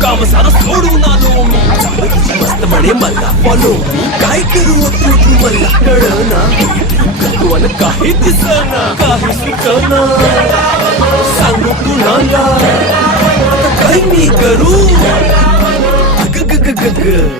काम सारं सोडून आलो मी जिंदगीची मस्त म्हणे मला फॉलो मी काय करू तू मला कळना तुला काही दिसना काही सुचना सांगू कुणाला काय मी करू ग ग ग ग